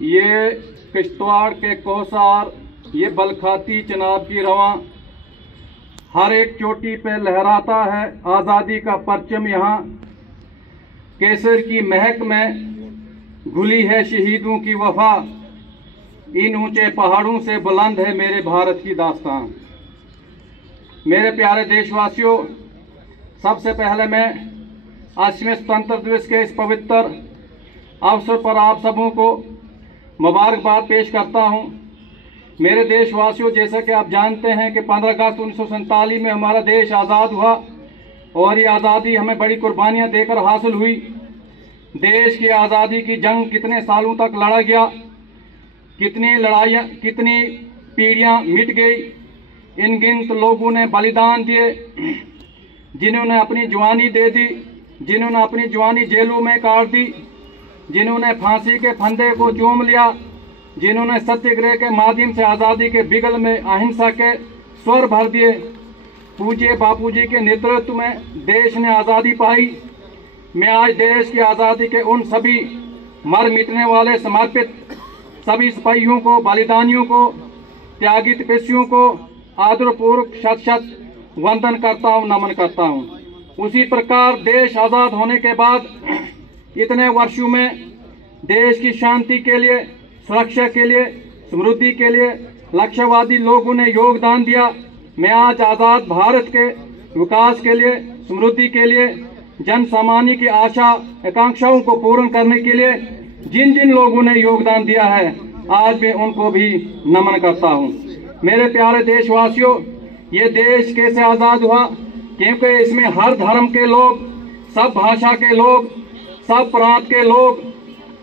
ये किश्तवाड़ के कौसार, ये बलखाती चिनाब की रवां, हर एक चोटी पे लहराता है आज़ादी का परचम। यहाँ केसर की महक में घुली है शहीदों की वफा, इन ऊंचे पहाड़ों से बुलंद है मेरे भारत की दास्तान। मेरे प्यारे देशवासियों, सबसे पहले मैं 80वें स्वतंत्रता दिवस के इस पवित्र अवसर पर आप सबों को मुबारकबाद पेश करता हूं। मेरे देशवासियों, जैसा कि आप जानते हैं कि 15 अगस्त 1947 में हमारा देश आज़ाद हुआ और ये आज़ादी हमें बड़ी कुर्बानियां देकर हासिल हुई। देश की आज़ादी की जंग कितने सालों तक लड़ा गया, कितनी लड़ाइयाँ, कितनी पीढ़ियाँ मिट गई। इन गिनत लोगों ने बलिदान दिए, जिन्होंने अपनी जवानी दे दी, जिन्होंने अपनी जवानी जेलों में काट दी, जिन्होंने फांसी के फंदे को चूम लिया, जिन्होंने सत्याग्रह के माध्यम से आज़ादी के बिगल में अहिंसा के स्वर भर दिए। पूज्य बापूजी के नेतृत्व में देश ने आज़ादी पाई। मैं आज देश की आज़ादी के उन सभी मर मिटने वाले समर्पित सभी सिपाहियों को, बलिदानियों को, त्यागी तपस्वियों को आदरपूर्वक शत शत वंदन करता हूँ, नमन करता हूँ। उसी प्रकार देश आज़ाद होने के बाद इतने वर्षों में देश की शांति के लिए, सुरक्षा के लिए, समृद्धि के लिए लक्ष्यवादी लोगों ने योगदान दिया। मैं आज आज़ाद भारत के विकास के लिए, समृद्धि के लिए, जन सामान्य की आशा आकांक्षाओं को पूर्ण करने के लिए जिन जिन लोगों ने योगदान दिया है, आज मैं उनको भी नमन करता हूँ। मेरे प्यारे देशवासियों, ये देश कैसे आज़ाद हुआ? क्योंकि इसमें हर धर्म के लोग, सब भाषा के लोग, सब प्रांत के लोग,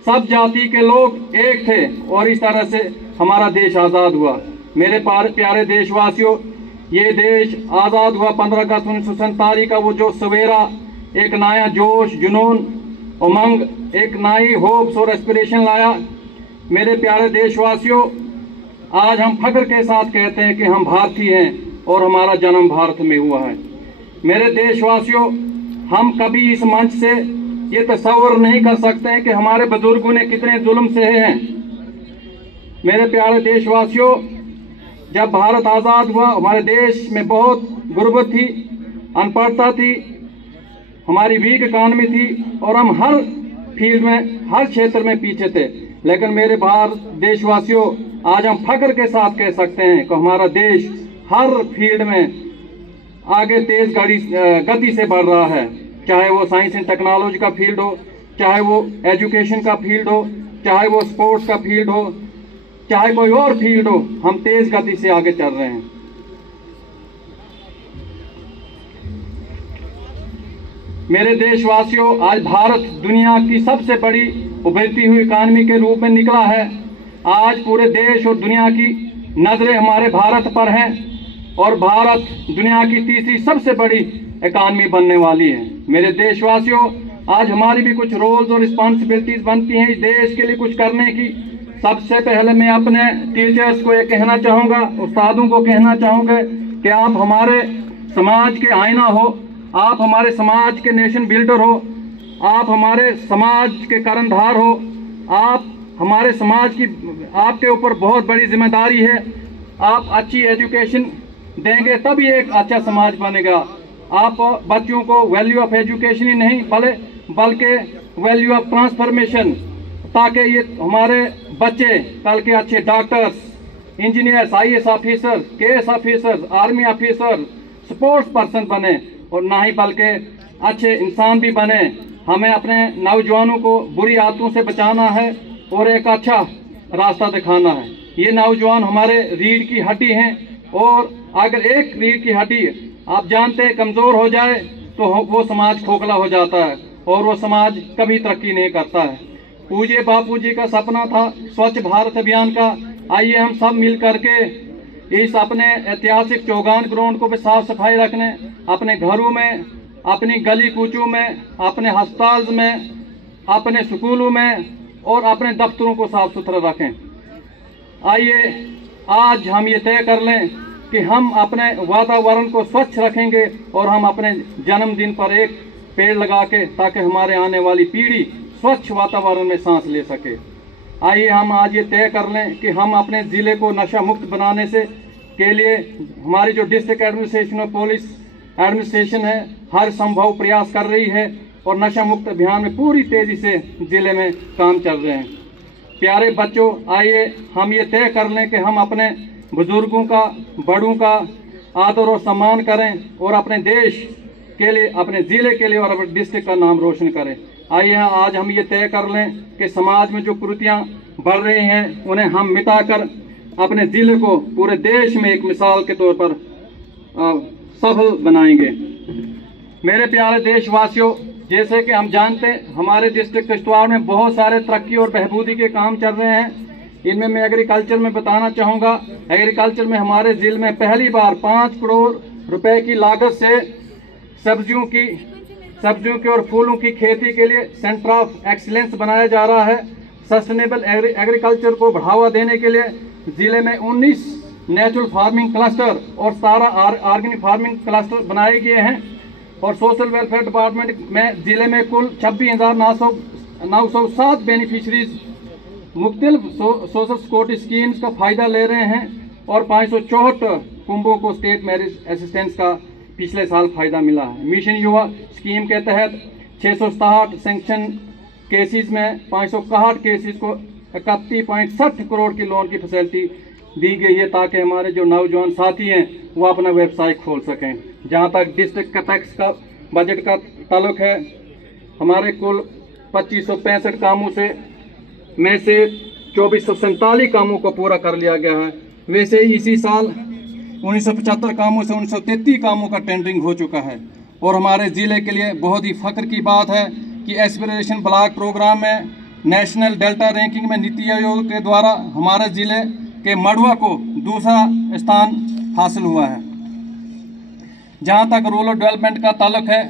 सब जाति के लोग एक थे और इस तरह से हमारा देश आज़ाद हुआ। मेरे प्यारे देशवासियों, ये देश आज़ाद हुआ 15 अगस्त 1947 का वो जो सवेरा एक नया जोश, जुनून, उमंग, एक नई होप्स और एस्पिरेशन लाया। मेरे प्यारे देशवासियों, आज हम फख्र के साथ कहते हैं कि हम भारतीय हैं और हमारा जन्म भारत में हुआ है। मेरे देशवासियों, हम कभी इस मंच से ये तस्वर नहीं कर सकते हैं कि हमारे बुजुर्गों ने कितने जुल्म सहे हैं। मेरे प्यारे देशवासियों, जब भारत आज़ाद हुआ, हमारे देश में बहुत गुर्बत थी, अनपढ़ता थी, हमारी वीक इकॉनमी थी और हम हर फील्ड में, हर क्षेत्र में पीछे थे। लेकिन मेरे भारत देशवासियों, आज हम फख्र के साथ कह सकते हैं कि हमारा देश हर फील्ड में आगे तेज गति से बढ़ रहा है। चाहे वो साइंस एंड टेक्नोलॉजी का फील्ड हो, चाहे वो एजुकेशन का फील्ड हो, चाहे वो स्पोर्ट्स का फील्ड हो, चाहे कोई और फील्ड हो, हम तेज गति से आगे चल रहे हैं। मेरे देशवासियों, आज भारत दुनिया की सबसे बड़ी उभरती हुई इकानमी के रूप में निकला है। आज पूरे देश और दुनिया की नजरें हमारे भारत पर हैं और भारत दुनिया की तीसरी सबसे बड़ी इकानमी बनने वाली है। मेरे देशवासियों, आज हमारी भी कुछ रोल्स और रिस्पॉन्सिबिलिटीज बनती हैं इस देश के लिए कुछ करने की। सबसे पहले मैं अपने टीचर्स को ये कहना चाहूँगा, उस्तादों को कहना चाहूँगा कि आप हमारे समाज के आईना हो, आप हमारे समाज के नेशन बिल्डर हो, आप हमारे समाज के कर्णधार हो, आप हमारे समाज की, आपके ऊपर बहुत बड़ी जिम्मेदारी है। आप अच्छी एजुकेशन देंगे तभी एक अच्छा समाज बनेगा। आप बच्चों को वैल्यू ऑफ एजुकेशन ही नहीं बल्कि वैल्यू ऑफ ट्रांसफॉर्मेशन, ताकि ये हमारे बच्चे कल के अच्छे doctors, engineers, IAS officer, KS officer, army officer, sports person बने और ना ही बल्कि अच्छे इंसान भी बने। हमें अपने नौजवानों को बुरी आदतों से बचाना है और एक अच्छा रास्ता दिखाना है। ये नौजवान हमारे रीढ़ की हड्डी हैं और अगर एक रीढ़ की हड्डी आप जानते हैं कमज़ोर हो जाए तो वो समाज खोखला हो जाता है और वो समाज कभी तरक्की नहीं करता है। पूज्य बापूजी का सपना था स्वच्छ भारत अभियान का। आइए हम सब मिल करके इस अपने ऐतिहासिक चौगान ग्राउंड को भी साफ सफाई रखने, अपने घरों में, अपनी गली कूचों में, अपने अस्पताल में, अपने स्कूलों में और अपने दफ्तरों को साफ सुथरा रखें। आइए आज हम ये तय कर लें कि हम अपने वातावरण को स्वच्छ रखेंगे और हम अपने जन्मदिन पर एक पेड़ लगा के, ताकि हमारे आने वाली पीढ़ी स्वच्छ वातावरण में सांस ले सके। आइए हम आज ये तय कर लें कि हम अपने ज़िले को नशा मुक्त बनाने से के लिए हमारी जो डिस्ट्रिक्ट एडमिनिस्ट्रेशन और पुलिस एडमिनिस्ट्रेशन है हर संभव प्रयास कर रही है और नशा मुक्त अभियान में पूरी तेज़ी से ज़िले में काम चल रहे हैं। प्यारे बच्चों, आइए हम ये तय कर लें कि हम अपने बुजुर्गों का, बड़ों का आदर और सम्मान करें और अपने देश के लिए, अपने ज़िले के लिए और अपने डिस्ट्रिक्ट का नाम रोशन करें। आइए आज हम ये तय कर लें कि समाज में जो कुरीतियाँ बढ़ रही हैं उन्हें हम मिटाकर अपने ज़िले को पूरे देश में एक मिसाल के तौर पर सफल बनाएंगे। मेरे प्यारे देशवासियों, जैसे कि हम जानते हैं हमारे डिस्ट्रिक्ट किश्तवाड़ में बहुत सारे तरक्की और बहबूदी के काम चल रहे हैं। इनमें मैं एग्रीकल्चर में बताना चाहूँगा, एग्रीकल्चर में हमारे ज़िले में पहली बार 5 करोड़ रुपए की लागत से सब्जियों की और फूलों की खेती के लिए सेंटर ऑफ एक्सीलेंस बनाया जा रहा है। सस्टेनेबल एग्रीकल्चर को बढ़ावा देने के लिए ज़िले में 19 नेचुरल फार्मिंग क्लस्टर और 17 ऑर्गेनिक फार्मिंग क्लस्टर बनाए गए हैं और सोशल वेलफेयर डिपार्टमेंट में ज़िले में कुल 26,907 बेनिफिशरीज मुख्तलिफ सोशल सिक्योरिटी स्कीम्स का फ़ायदा ले रहे हैं और 564 कुंभों को स्टेट मैरिज असिस्टेंस का पिछले साल फ़ायदा मिला है। मिशन युवा स्कीम के तहत 667 सैंक्शन केसेस में 561 केसेस को 31.60 करोड़ की लोन की फैसिलिटी दी गई है ताकि हमारे जो नौजवान साथी हैं वो अपना व्यवसाय खोल सकें। जहां तक डिस्ट्रिक्ट का टैक्स का बजट का ताल्लुक है, हमारे कुल 2565 कामों में से 2447 कामों को पूरा कर लिया गया है। वैसे ही इसी साल 1975 कामों से 1933 कामों का टेंडरिंग हो चुका है और हमारे ज़िले के लिए बहुत ही फ़ख्र की बात है कि एस्पिरेशन ब्लॉक प्रोग्राम में नेशनल डेल्टा रैंकिंग में नीति आयोग के द्वारा हमारे ज़िले के मड़वा को दूसरा स्थान हासिल हुआ है। जहां तक रूरल डेवलपमेंट का ताल्लुक है,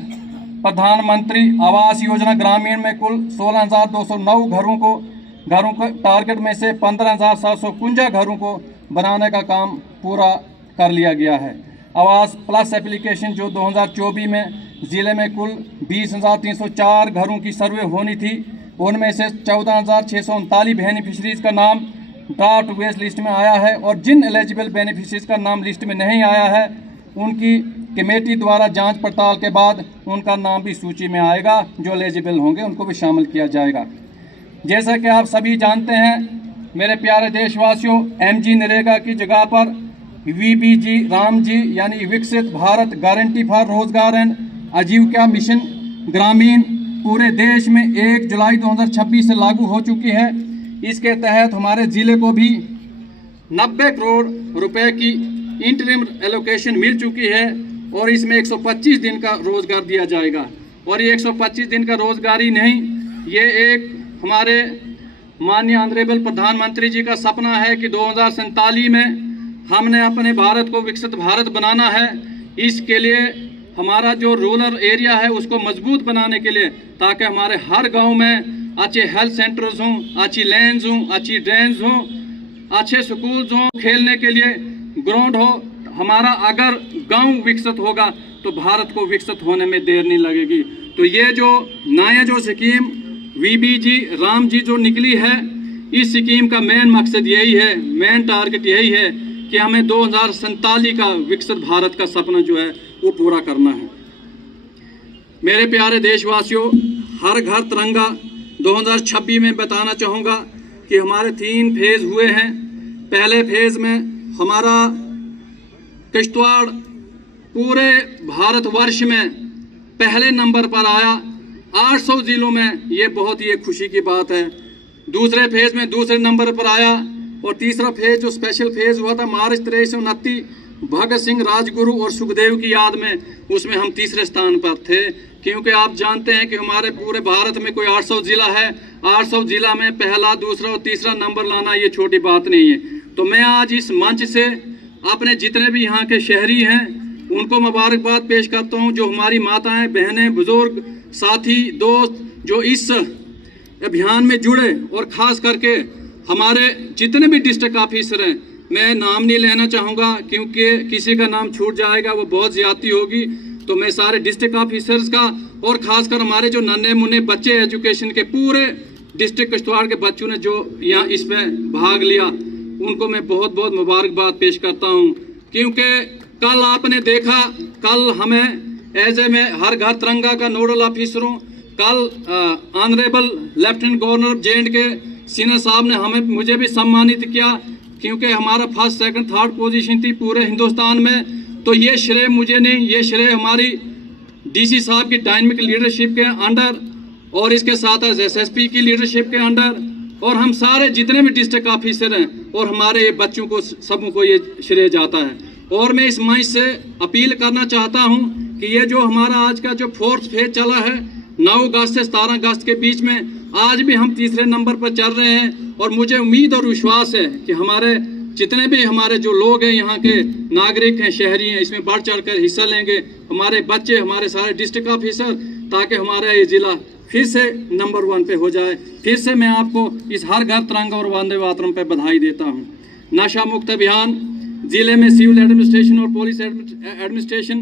प्रधानमंत्री आवास योजना ग्रामीण में कुल 16,209 घरों को टारगेट में से 15,751 घरों को बनाने का काम पूरा कर लिया गया है। आवास प्लस एप्लीकेशन जो 2024 में ज़िले में कुल 20,304 घरों की सर्वे होनी थी, उनमें से 14,639 बेनिफिशरीज का नाम ड्राफ्ट वेस्ट लिस्ट में आया है और जिन एलिजिबल बेनिफिशरीज का नाम लिस्ट में नहीं आया है उनकी कमेटी द्वारा जांच पड़ताल के बाद उनका नाम भी सूची में आएगा। जो एलिजिबल होंगे उनको भी शामिल किया जाएगा। जैसा कि आप सभी जानते हैं मेरे प्यारे देशवासियों, MG नरेगा की जगह पर VBG रामजी यानी विकसित भारत गारंटी फॉर रोजगार एंड आजीविका मिशन ग्रामीण पूरे देश में 1 जुलाई 2026 से लागू हो चुकी है। इसके तहत हमारे ज़िले को भी 90 करोड़ रुपए की इंटरिम एलोकेशन मिल चुकी है और इसमें 125 दिन का रोज़गार दिया जाएगा। और ये 125 दिन का रोज़गार ही नहीं, ये एक हमारे माननीय ऑनरेबल प्रधानमंत्री जी का सपना है कि 2047 में हमने अपने भारत को विकसित भारत बनाना है। इसके लिए हमारा जो रूरल एरिया है उसको मजबूत बनाने के लिए, ताकि हमारे हर गांव में अच्छे हेल्थ सेंटर्स हों, अच्छी लैंड्स हों, अच्छी ड्रेन्स हों, अच्छे स्कूल्स हों, खेलने के लिए ग्राउंड हो। हमारा अगर गांव विकसित होगा तो भारत को विकसित होने में देर नहीं लगेगी। तो ये जो नया जो स्कीम VBG राम जी जो निकली है, इस स्कीम का मेन मकसद यही है, मेन टारगेट यही है कि हमें 2047 का विकसित भारत का सपना जो है वो पूरा करना है। मेरे प्यारे देशवासियों, हर घर तिरंगा 2026 में बताना चाहूँगा कि हमारे 3 फेज़ हुए हैं। पहले फेज़ में हमारा किश्तवाड़ पूरे भारतवर्ष में पहले नंबर पर आया, 800 ज़िलों में, ये बहुत ही एक खुशी की बात है। दूसरे फेज़ में दूसरे नंबर पर आया और तीसरा फेज़ जो स्पेशल फेज़ हुआ था मार्च 2329 भगत सिंह, राजगुरु और सुखदेव की याद में, उसमें हम तीसरे स्थान पर थे। क्योंकि आप जानते हैं कि हमारे पूरे भारत में कोई 800 ज़िला है, 800 ज़िला में पहला, दूसरा और तीसरा नंबर लाना ये छोटी बात नहीं है। तो मैं आज इस मंच से अपने जितने भी यहाँ के शहरी हैं उनको मुबारकबाद पेश करता हूँ, जो हमारी माताएं, बहनें, बुजुर्ग, साथी, दोस्त जो इस अभियान में जुड़े, और ख़ास करके हमारे जितने भी डिस्ट्रिक्ट ऑफिसर हैं, मैं नाम नहीं लेना चाहूँगा क्योंकि किसी का नाम छूट जाएगा वो बहुत ज़्यादती होगी। तो मैं सारे डिस्ट्रिक्ट ऑफिसर्स का और ख़ासकर हमारे जो नन्हे मुन्ने बच्चे एजुकेशन के पूरे डिस्ट्रिक्ट किश्तवाड़ के बच्चों ने जो यहाँ इसमें भाग लिया, उनको मैं बहुत बहुत मुबारकबाद पेश करता हूँ। क्योंकि कल आपने देखा, कल हमें एज ए में हर घर तिरंगा का नोडल ऑफिसरों, कल ऑनरेबल लेफ्टिनेंट गवर्नर जे.एंड के सिन्हा साहब ने मुझे भी सम्मानित किया, क्योंकि हमारा फर्स्ट सेकंड थर्ड पोजीशन थी पूरे हिंदुस्तान में। तो ये श्रेय मुझे नहीं, ये श्रेय हमारी डीसी साहब की डायनेमिक लीडरशिप के अंडर और इसके साथ एसएसपी की लीडरशिप के अंडर और हम सारे जितने भी डिस्ट्रिक्ट ऑफिसर हैं और हमारे बच्चों को सबों को ये श्रेय जाता है। और मैं इस मंच से अपील करना चाहता हूँ कि ये जो हमारा आज का जो 4th फेज चला है 9 अगस्त से 17 अगस्त के बीच में, आज भी हम तीसरे नंबर पर चल रहे हैं। और मुझे उम्मीद और विश्वास है कि हमारे जितने भी हमारे जो लोग हैं, यहाँ के नागरिक हैं, शहरी हैं, इसमें बढ़ चढ़ कर हिस्सा लेंगे, हमारे बच्चे, हमारे सारे डिस्ट्रिक्ट ऑफिसर, ताकि हमारा ये ज़िला फिर से नंबर 1 पे हो जाए। फिर से मैं आपको इस हर घर तिरंगा और वंदे मातरम पे बधाई देता हूँ। नशा मुक्त अभियान ज़िले में सिविल एडमिनिस्ट्रेशन और पुलिस एडमिनिस्ट्रेशन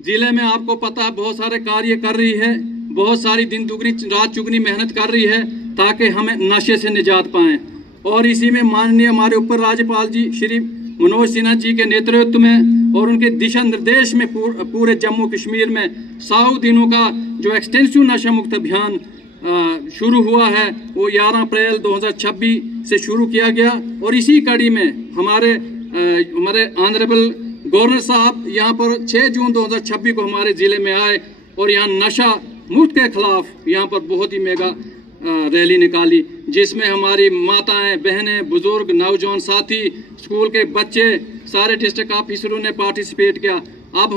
ज़िले में आपको पता है बहुत सारे कार्य कर रही है, बहुत सारी दिन दुगनी रात चुगनी मेहनत कर रही है ताकि हमें नशे से निजात पाएँ। और इसी में माननीय हमारे ऊपर राज्यपाल जी श्री मनोज सिन्हा जी के नेतृत्व में और उनके दिशा निर्देश में पूरे जम्मू कश्मीर में 100 दिनों का जो एक्सटेंसिव नशा मुक्त अभियान शुरू हुआ है, वो 11 अप्रैल 2026 से शुरू किया गया। और इसी कड़ी में हमारे ऑनरेबल गवर्नर साहब यहाँ पर 6 जून 2026 को हमारे ज़िले में आए और यहाँ नशा मुक्त के खिलाफ यहाँ पर बहुत ही मेगा रैली निकाली, जिसमें हमारी माताएं, बहनें, बुजुर्ग, नौजवान साथी, स्कूल के बच्चे, सारे डिस्ट्रिक्ट ऑफिसरों ने पार्टिसिपेट किया। अब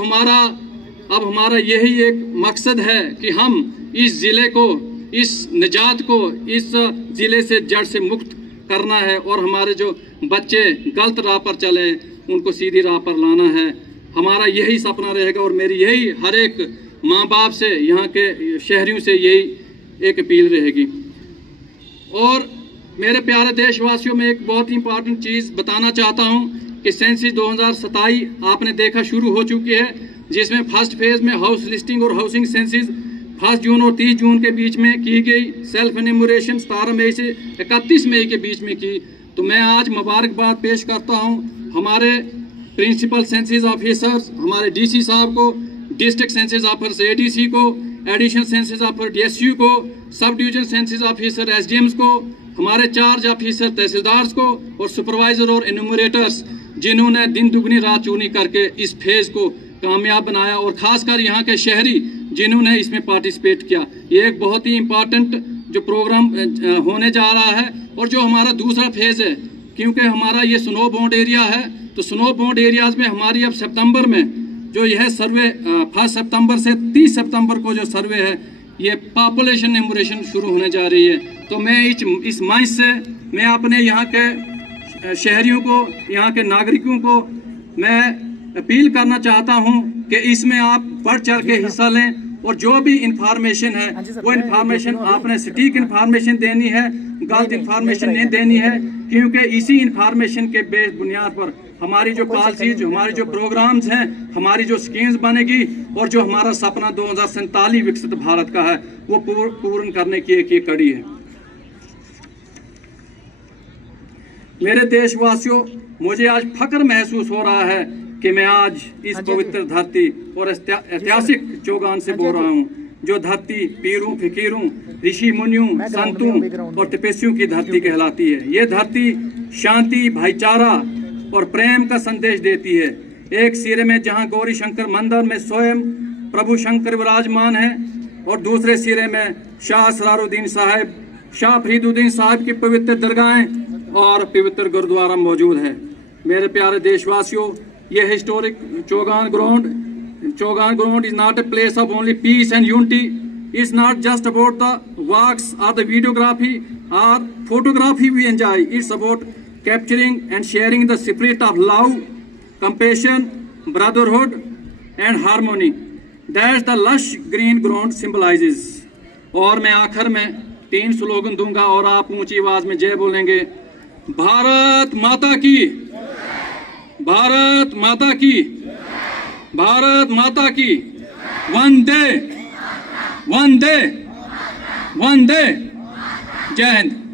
हमारा यही एक मकसद है कि हम इस ज़िले को, इस निजात को, इस ज़िले से जड़ से मुक्त करना है और हमारे जो बच्चे गलत राह पर चले उनको सीधी राह पर लाना है। हमारा यही सपना रहेगा और मेरी यही हर एक माँ बाप से, यहाँ के शहरियों से यही एक अपील रहेगी। और मेरे प्यारे देशवासियों में एक बहुत ही इंपॉर्टेंट चीज़ बताना चाहता हूँ कि सेंसस 2027 आपने देखा शुरू हो चुकी है, जिसमें फर्स्ट फेज में हाउस लिस्टिंग और हाउसिंग सेंसस 1 जून और 30 जून के बीच में की गई। सेल्फ एन्यूमरेशन 17 मई से 31 मई के बीच में की। तो मैं आज मुबारकबाद पेश करता हूँ हमारे प्रिंसिपल सेंसस ऑफिसर्स, हमारे डीसी साहब को, डिस्ट्रिक्ट सेंसस ऑफिसर एडीसी को, एडिशनल सेंसस ऑफिसर डीएसयू को, sub division census officer SDMs को, हमारे चार्ज ऑफिसर तहसीलदार्स को और सुपरवाइजर और एन्यूमरेटर्स, जिन्होंने दिन दुगनी रात चूनी करके इस फेज को कामयाब बनाया, और ख़ासकर यहाँ के शहरी जिन्होंने इसमें पार्टिसिपेट किया। ये एक बहुत ही इम्पॉर्टेंट जो प्रोग्राम होने जा रहा है। और जो हमारा दूसरा फेज़ है, क्योंकि हमारा ये स्नो बाउंड एरिया है, तो स्नो बाउंड एरियाज़ में हमारी अब सितंबर में जो यह सर्वे 1 सितंबर से 30 सितंबर को जो सर्वे है, ये पॉपुलेशन एन्यूमरेशन शुरू होने जा रही है। तो मैं इस मंच से मैं अपने यहाँ के शहरियों को, यहाँ के नागरिकों को मैं अपील करना चाहता हूँ कि इसमें आप बढ़ चढ़ के हिस्सा लें और जो भी इंफॉर्मेशन है वो इंफॉर्मेशन आपने सटीक इंफॉर्मेशन देनी है, गलत इंफॉर्मेशन नहीं देनी है, क्योंकि इसी इंफॉर्मेशन के बेस बुनियाद पर हमारी जो पॉलिसीज, हमारे जो प्रोग्राम्स हैं, हमारी जो स्कीम्स बनेगी और जो हमारा सपना 2047 विकसित भारत का है वो पूर्ण करने की एक ये कड़ी है। मेरे देशवासियों, मुझे आज फख्र महसूस हो रहा है कि मैं आज इस पवित्र धरती और ऐतिहासिक चौगान से बोल रहा हूँ, जो धरती पीरों, फकीरों, ऋषि मुनियों, संतों और तपस्वियों की धरती कहलाती है। ये धरती शांति, भाईचारा और प्रेम का संदेश देती है। एक सिरे में जहाँ गौरी शंकर मंदिर में स्वयं प्रभु शंकर विराजमान है और दूसरे सिरे में शाह असरारुद्दीन साहब, शाह फरीदुद्दीन साहब की पवित्र दरगाहें और पवित्र गुरुद्वारा मौजूद है। मेरे प्यारे देशवासियों, ये historic Chaugan ground is not a place of only peace and unity. It's not just about the walks or the videography or photography we enjoy. It's about capturing and sharing the spirit of love, compassion, brotherhood and harmony that the lush green ground symbolizes. और मैं आखिर में 3 slogan दूंगा और आप ऊंची आवाज में जय बोलेंगे। भारत माता की, भारत माता की, भारत माता की, वंदे वंदे वंदे जय हिंद।